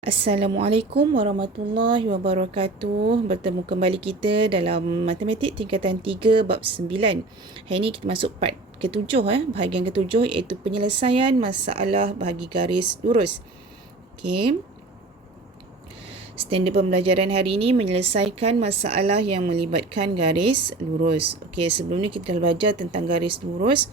Assalamualaikum warahmatullahi wabarakatuh. Bertemu kembali kita dalam matematik tingkatan 3 bab 9. Hari ini kita masuk part ketujuh, bahagian ketujuh, iaitu penyelesaian masalah bahagi garis lurus. Okey. Standard pembelajaran hari ini menyelesaikan masalah yang melibatkan garis lurus. Okey, sebelum ni kita dah belajar tentang garis lurus.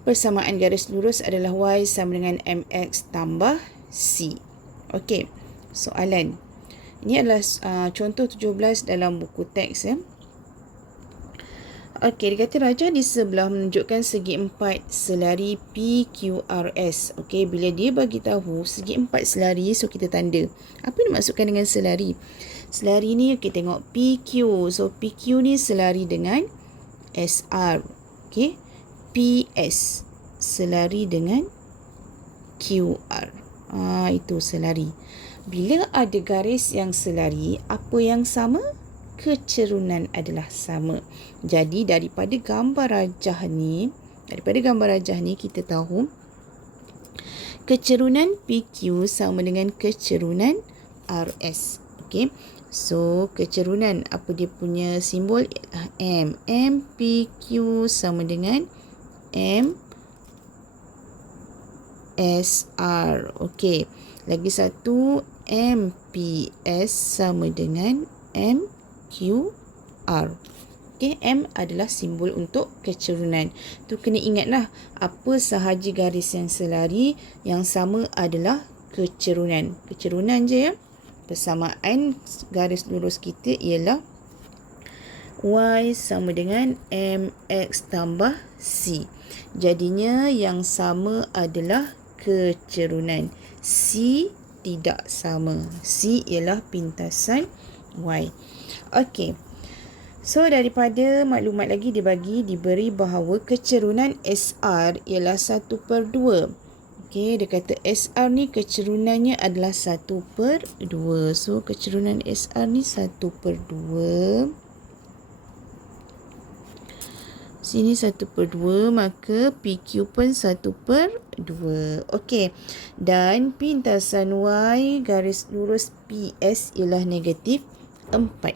Persamaan garis lurus adalah Y sama dengan MX tambah C. Okey, soalan. Ini adalah contoh 17 dalam buku teks. Okey, dia kata rajah di sebelah menunjukkan segi empat selari PQRS. Okey, bila dia bagi tahu segi empat selari, so kita tanda. Apa yang dimaksudkan dengan selari? Selari ni kita tengok PQ. So PQ ni selari dengan SR. Okey, PS selari dengan QR. Itu selari. Bila ada garis yang selari, apa yang sama? Kecerunan adalah sama. Jadi daripada gambar rajah ni kita tahu kecerunan PQ sama dengan kecerunan RS. Okey. So kecerunan, apa dia punya simbol? Ialah M. M PQ sama dengan M SR. Okey. Lagi satu, MPS sama dengan MQR. Okey, M adalah simbol untuk kecerunan. Tu kena ingatlah, apa sahaja garis yang selari, yang sama adalah kecerunan. Kecerunan je ya. Persamaan garis lurus kita ialah Y sama dengan MX tambah C. Jadinya yang sama adalah kecerunan. C tidak sama. C ialah pintasan Y. Okey. So daripada maklumat lagi diberi bahawa kecerunan SR ialah 1/2. Okey, dia kata SR ni kecerunannya adalah 1/2. So kecerunan SR ni 1/2. Sini 1/2, maka PQ pun 1/2. Okey. Dan pintasan Y garis lurus PS ialah negatif 4.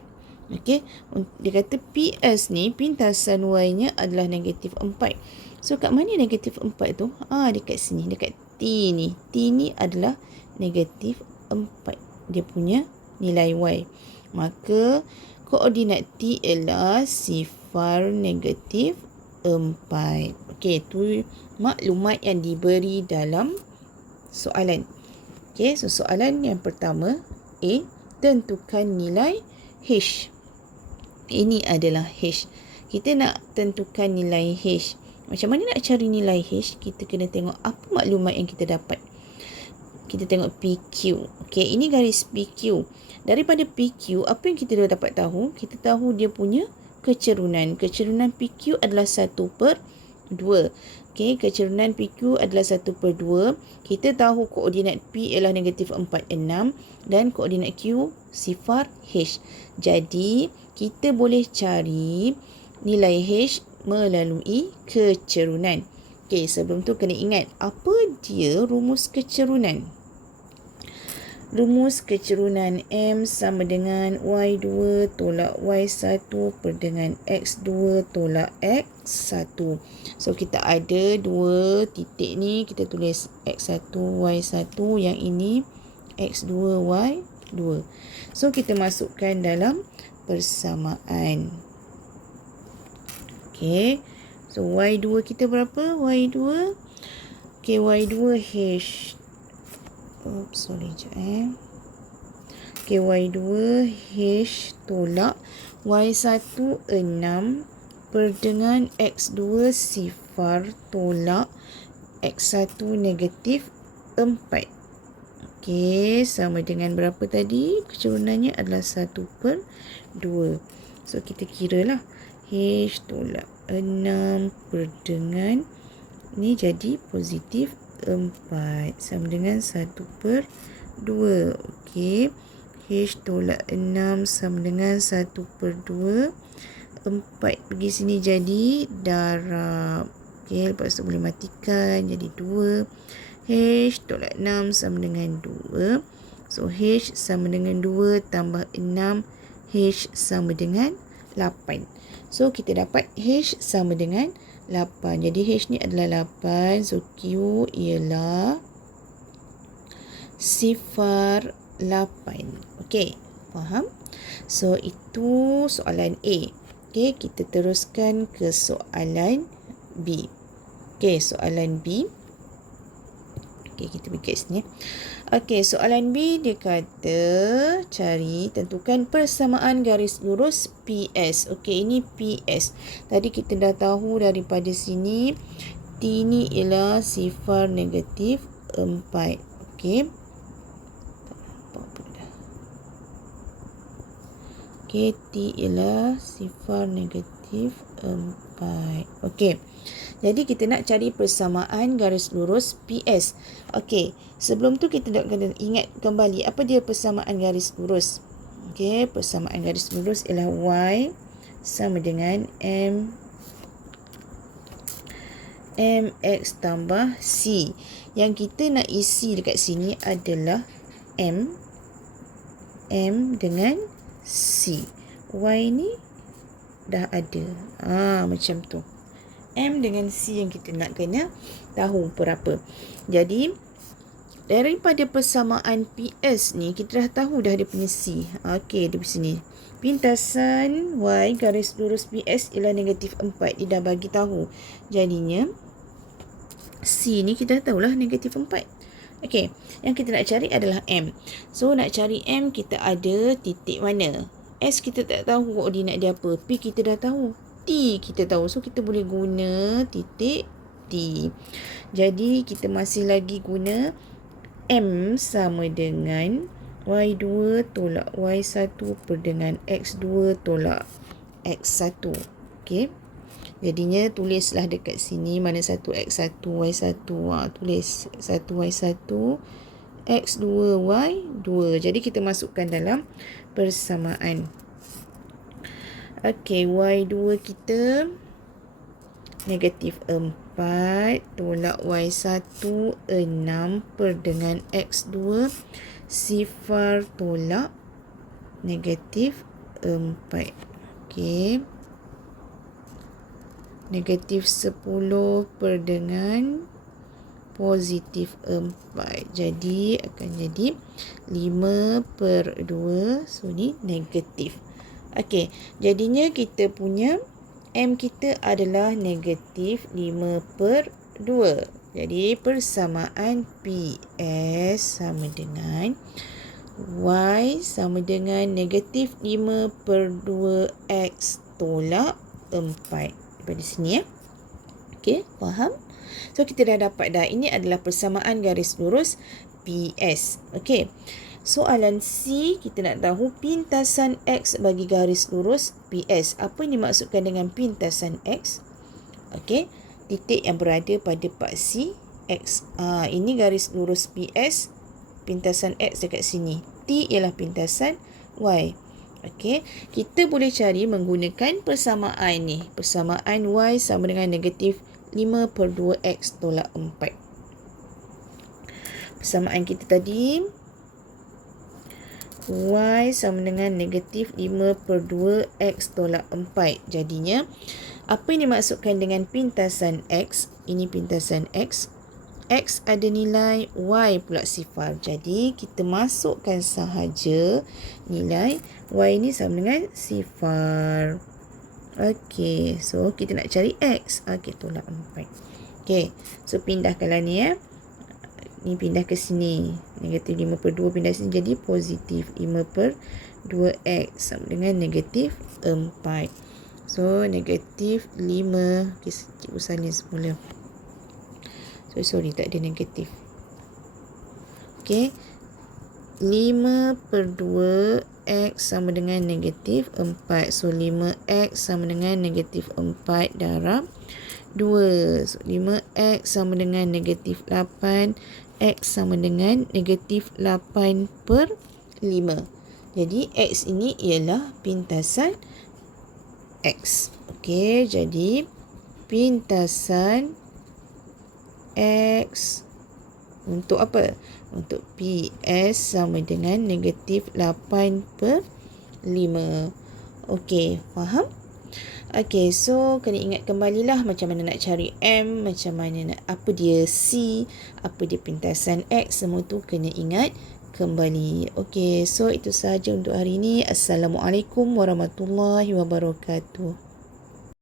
Okey. Dia kata PS ni pintasan Y-nya adalah negatif 4. So kat mana negatif 4 tu? Dekat sini, dekat T ni. T ni adalah negatif 4. Dia punya nilai Y. Maka koordinat T ialah sifar negatif 4. Okey, itu maklumat yang diberi dalam soalan. Okey, so soalan yang pertama, A, tentukan nilai H. Ini adalah H. Kita nak tentukan nilai H. Macam mana nak cari nilai H? Kita kena tengok apa maklumat yang kita dapat. Kita tengok PQ. Okey, ini garis PQ. Daripada PQ, apa yang kita dapat tahu? Kita tahu dia punya kecerunan. Kecerunan PQ adalah 1/2. Okey, kecerunan PQ adalah 1/2. Kita tahu koordinat P ialah negatif 4, 6 dan koordinat Q sifar H. Jadi, kita boleh cari nilai H melalui kecerunan. Okey, sebelum tu kena ingat apa dia rumus kecerunan. Rumus kecerunan M sama dengan Y2 tolak Y1 per dengan X2 tolak X1. So, kita ada dua titik ni. Kita tulis X1, Y1. Yang ini X2, Y2. So, kita masukkan dalam persamaan. Okey. So, Y2 kita berapa? Y2. Okey, Y2 H. Sorry sekejap Okey, Y2 H tolak Y1 6 per dengan X2 sifar tolak X1 negatif 4. Okey, sama dengan berapa tadi? Kecerunannya adalah 1/2. So, kita kira lah. H tolak 6 per dengan, ni jadi positif 4 sama dengan 1/2. Okey. H tolak 6 sama dengan 1/2. 4 pergi sini jadi darab. Okey, lepas tu boleh matikan jadi 2. H tolak 6 sama dengan 2. So, H sama dengan 2 tambah 6. H sama dengan 8. So, kita dapat H sama dengan 8. Jadi, H ni adalah 8. So, Q ialah 08. Okey, faham? So, itu soalan A. Okey, kita teruskan ke soalan B. Okey, soalan B. Okey, kita pergi kat sini. Okey, soalan B dia kata tentukan persamaan garis lurus PS. Okey, ini PS. Tadi kita dah tahu daripada sini T ni ialah sifar negatif 4. Okey. Okey, T ialah sifar negatif 4. Okey. Jadi kita nak cari persamaan garis lurus PS. Okey, sebelum tu kita nak kena ingat kembali apa dia persamaan garis lurus. Okey, persamaan garis lurus ialah Y sama dengan MX tambah C. Yang kita nak isi dekat sini adalah M dengan C. Y ni dah ada. Macam tu. M dengan C yang kita nak kena tahu berapa. Jadi, daripada persamaan PS ni, kita dah tahu dah dia punya C. Okey, di sini. Pintasan Y garis lurus PS ialah negatif 4. Dia dah bagi tahu. Jadinya, C ni kita dah tahulah negatif 4. Okey, yang kita nak cari adalah M. So, nak cari M, kita ada titik mana? S kita tak tahu koordinat dia apa. P kita dah tahu. T kita tahu. So, kita boleh guna titik T. Jadi, kita masih lagi guna M sama dengan Y2 tolak Y1 per dengan X2 tolak X1. Okey. Jadinya, tulislah dekat sini mana satu X1, Y1. Tulis X1, Y1, X2, Y2. Jadi, kita masukkan dalam persamaan. Okey, Y2 kita negatif 4 tolak Y1 6 per dengan X2 sifar tolak negatif 4. Okey. Negatif 10 per dengan positif 4. Jadi, akan jadi 5 per 2. So, ni negatif. Okey, jadinya kita punya M kita adalah negatif 5 per 2. Jadi, persamaan PS sama dengan Y sama dengan negatif 5 per 2X tolak 4. Daripada sini ya. Okey, faham? So, kita dah dapat dah. Ini adalah persamaan garis lurus PS. Okey. Soalan C, kita nak tahu pintasan X bagi garis lurus PS. Apa yang dimaksudkan dengan pintasan X? Okey, titik yang berada pada paksi X. Ini garis lurus PS, pintasan X dekat sini. T ialah pintasan Y. Okey, kita boleh cari menggunakan persamaan ni. Persamaan Y sama dengan negatif 5 per 2X tolak 4. Persamaan kita tadi, Y sama dengan negatif 5 per 2X tolak 4. Jadinya, apa yang dimaksudkan dengan pintasan X? Ini pintasan X. X ada nilai, Y pula sifar. Jadi, kita masukkan sahaja nilai Y ni sama dengan sifar. Okey, so kita nak cari X. Okey, tolak 4. Okey, so pindahkanlah ni ya. Ni pindah ke sini. Negatif 5 per 2 pindah sini jadi positif 5 per 2X sama dengan negatif 4. So, negatif 5. Okay, cikgu salin semula. Sorry, tak ada negatif. Okay. 5 per 2X sama dengan negatif 4. So, 5X sama dengan negatif 4 darab 2. So, 5X sama dengan negatif 8. X sama dengan negatif 8 per 5. Jadi, X ini ialah pintasan X. Okey, jadi pintasan X Untuk apa? Untuk PS sama dengan negatif 8/5. Okey, faham? Okey, so kena ingat kembalilah macam mana nak cari M, macam mana nak, apa dia C, apa dia pintasan X, semua tu kena ingat kembali. Okey, so itu sahaja untuk hari ini. Assalamualaikum warahmatullahi wabarakatuh.